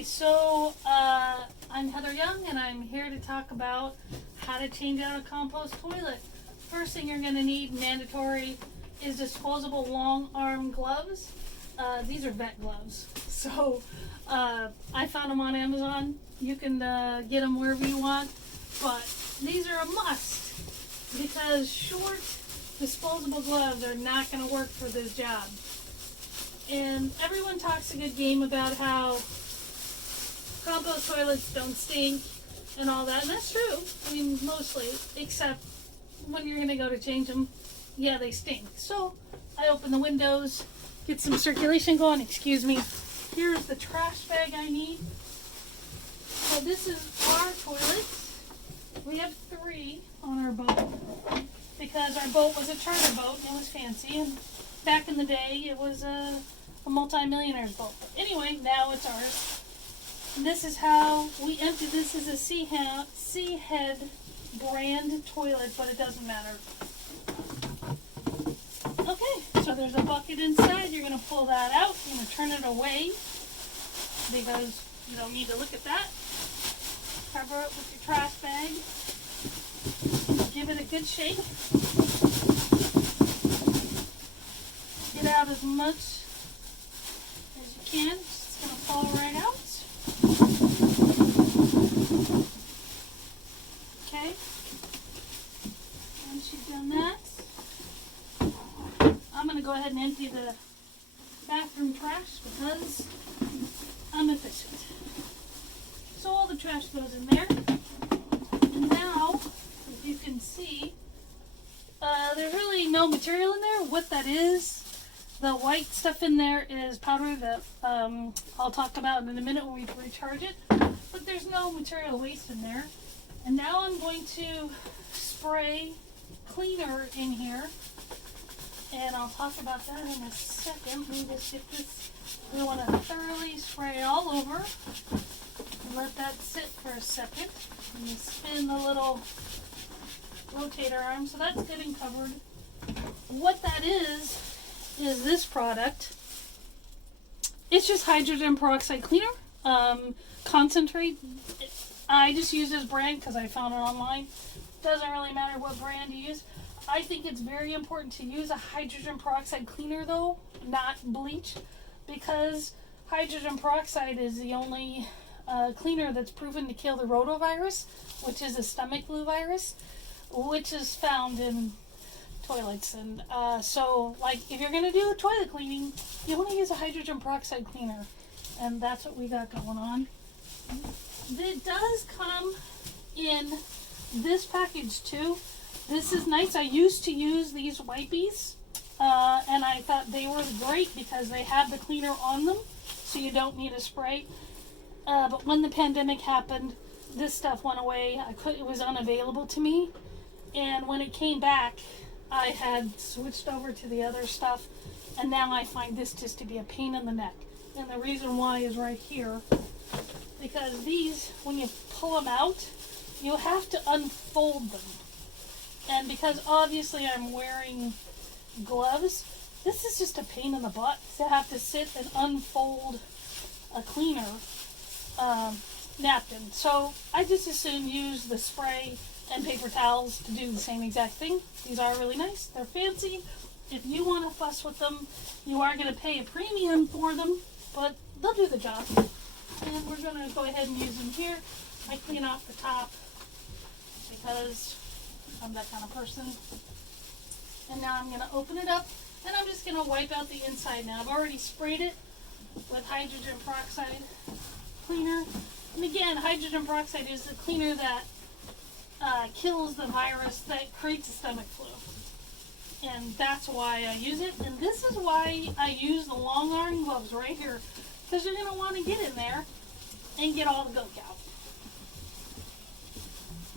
Okay, I'm Heather Young, and I'm here to talk about how to change out a compost toilet. First thing you're going to need, mandatory, is disposable long arm gloves. These are vet gloves. So I found them on Amazon. You can get them wherever you want, but these are a must because short disposable gloves are not going to work for this job. And everyone talks a good game about how compost toilets don't stink and all that, and that's true. I mean, mostly, except when you're going to go to change them, yeah, they stink. So I open the windows, get some circulation going. Excuse me. Here's the trash bag I need. So this is our toilet. We have 3 on our boat because our boat was a charter boat and it was fancy, and back in the day it was a multi-millionaire's boat. But anyway, now it's ours. And this is how we empty. This is a Seahead brand toilet, but it doesn't matter. Okay, so there's a bucket inside. You're going to pull that out. You're going to turn it away because you don't need to look at that. Cover it with your trash bag. Give it a good shake. Get out as much as you can. It's going to fall right out. Okay. Once you've done that, I'm going to go ahead and empty the bathroom trash because I'm efficient. So all the trash goes in there. And now, as you can see, there's really no material in there. What that is, the white stuff in there is powder that I'll talk about in a minute when we recharge it. But there's no material waste in there. And now I'm going to spray cleaner in here. And I'll talk about that in a second. Let me just get this. We want to thoroughly spray it all over. Let that sit for a second. And you spin the little rotator arm. So that's getting covered. What that is this product. It's just hydrogen peroxide cleaner. Concentrate. I just use this brand because I found it online. Doesn't really matter what brand you use. I think it's very important to use a hydrogen peroxide cleaner though, not bleach, because hydrogen peroxide is the only cleaner that's proven to kill the rotavirus, which is a stomach flu virus, which is found in toilets. And so, like, if you're going to do toilet cleaning, you want to use a hydrogen peroxide cleaner. And that's what we got going on. It does come in this package too. This is nice. I used to use these wipies, and I thought they were great because they have the cleaner on them, so you don't need a spray. But when the pandemic happened, this stuff went away. It was unavailable to me, and when it came back, I had switched over to the other stuff, and now I find this just to be a pain in the neck. And the reason why is right here, because these, when you pull them out, you have to unfold them. And because obviously I'm wearing gloves, this is just a pain in the butt to have to sit and unfold a cleaner napkin. So I just as soon use the spray and paper towels to do the same exact thing. These are really nice. They're fancy. If you want to fuss with them, you are going to pay a premium for them, but they'll do the job. And we're going to go ahead and use them here. I clean off the top because I'm that kind of person. And now I'm going to open it up, and I'm just going to wipe out the inside now. I've already sprayed it with hydrogen peroxide cleaner. And again, hydrogen peroxide is the cleaner that kills the virus that creates a stomach flu. And that's why I use it. And this is why I use the long arm gloves right here, because you're going to want to get in there and get all the gunk out.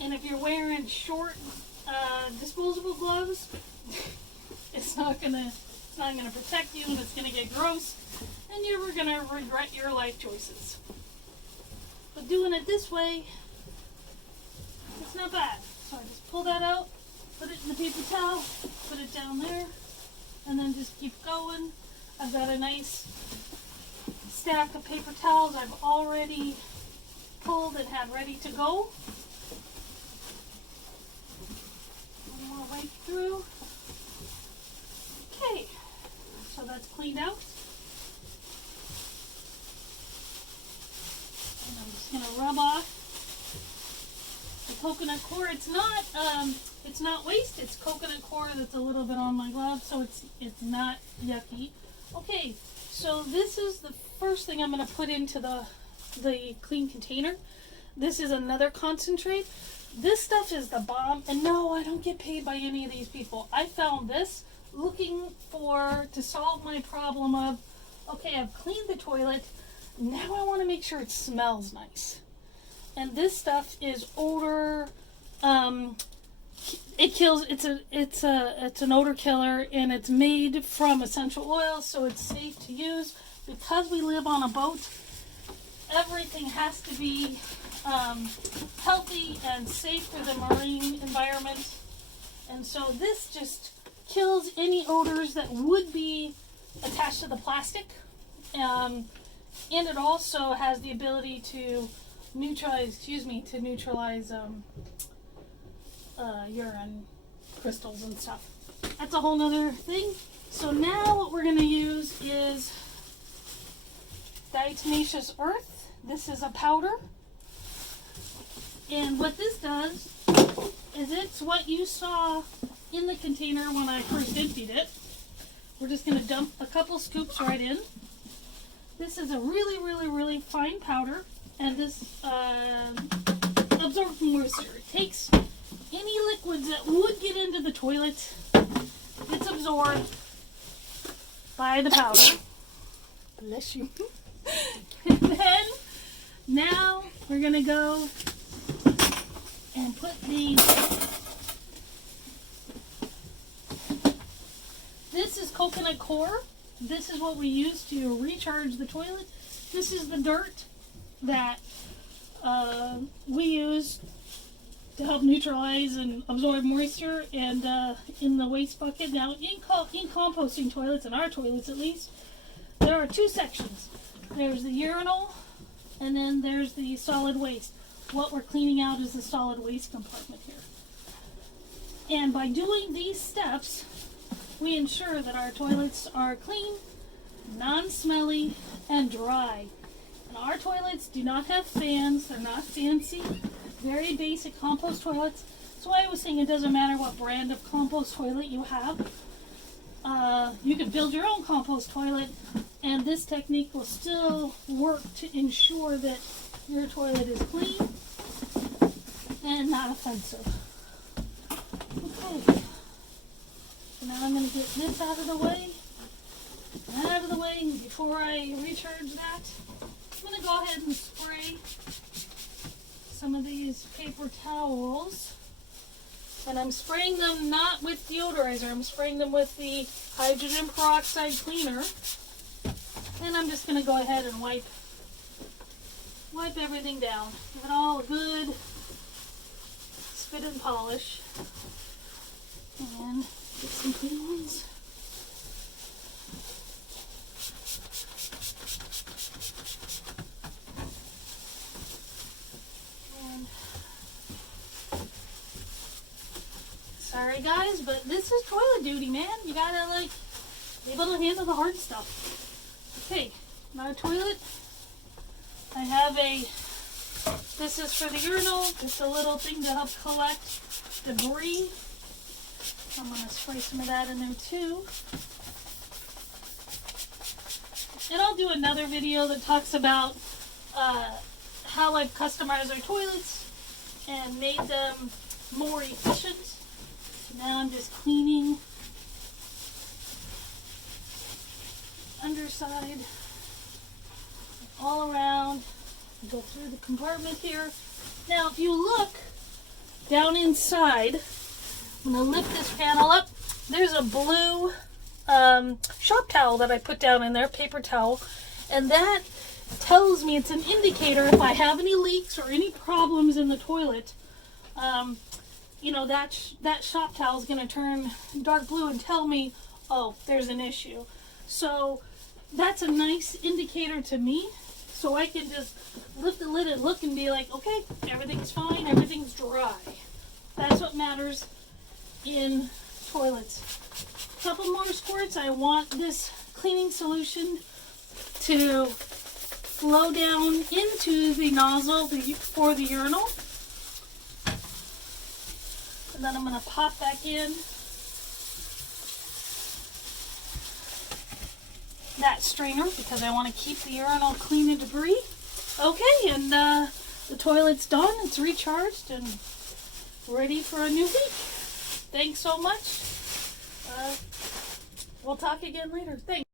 And if you're wearing short disposable gloves, it's not gonna protect you, and it's gonna get gross, and you're gonna regret your life choices. But doing it this way, it's not bad. So I just pull that out, put it in the paper towel, put it down there, and then just keep going. I've got a nice stack of paper towels I've already pulled and had ready to go. One more wipe through. Okay, so that's cleaned out. And I'm just gonna rub off the coconut core. It's not waste. It's coconut core that's a little bit on my glove, so it's not yucky. Okay, so this is the first thing I'm going to put into the clean container. This is another concentrate. This stuff is the bomb, and no, I don't get paid by any of these people. I found this looking to solve my problem of, okay, I've cleaned the toilet, now I want to make sure it smells nice. And this stuff is odor, it kills, it's an odor killer, and it's made from essential oils, so it's safe to use. Because we live on a boat, everything has to be healthy and safe for the marine environment. And so this just kills any odors that would be attached to the plastic. And it also has the ability to neutralize urine crystals and stuff. That's a whole nother thing. So now what we're going to use is diatomaceous earth. This is a powder. And what this does is it's what you saw in the container when I first emptied it. We're just going to dump a couple scoops right in. This is a really, really, really fine powder, and this absorbs moisture. It takes any liquids that would get into the toilet, it's absorbed by the powder. Bless you. And then, now we're going to go and put this is coconut core. This is what we use to recharge the toilet. This is the dirt that we use to help neutralize and absorb moisture, and in the waste bucket. Now, in composting toilets, in our toilets at least, there are two sections. There's the urinal, and then there's the solid waste. What we're cleaning out is the solid waste compartment here. And by doing these steps, we ensure that our toilets are clean, non-smelly, and dry. And our toilets do not have fans. They're not fancy. Very basic compost toilets. So I was saying it doesn't matter what brand of compost toilet you have. You can build your own compost toilet, and this technique will still work to ensure that your toilet is clean and not offensive. Okay. So now I'm going to get this out of the way. Out of the way, and before I recharge that, I'm going to go ahead and spray some of these paper towels. And I'm spraying them not with deodorizer, I'm spraying them with the hydrogen peroxide cleaner. And I'm just going to go ahead and wipe everything down. Give it all a good spit and polish. And get some clean ones. Sorry guys, but this is toilet duty, man. You gotta be able to handle the hard stuff. Okay, my toilet. I have this is for the urinal, just a little thing to help collect debris. I'm gonna spray some of that in there too. And I'll do another video that talks about how I've customized our toilets and made them more efficient. Now I'm just cleaning underside all around. Go through the compartment here. Now if you look down inside, I'm going to lift this panel up. There's a blue shop towel that I put down in there, paper towel, and that tells me, it's an indicator if I have any leaks or any problems in the toilet. That shop towel is going to turn dark blue and tell me, oh, there's an issue. So that's a nice indicator to me, so I can just lift the lid and look and be like, okay, everything's fine, everything's dry. That's what matters in toilets. A couple more squirts. I want this cleaning solution to flow down into the nozzle for the urinal. And then I'm going to pop back in that strainer because I want to keep the urinal clean of debris. Okay, and the toilet's done. It's recharged and ready for a new week. Thanks so much. We'll talk again later. Thanks.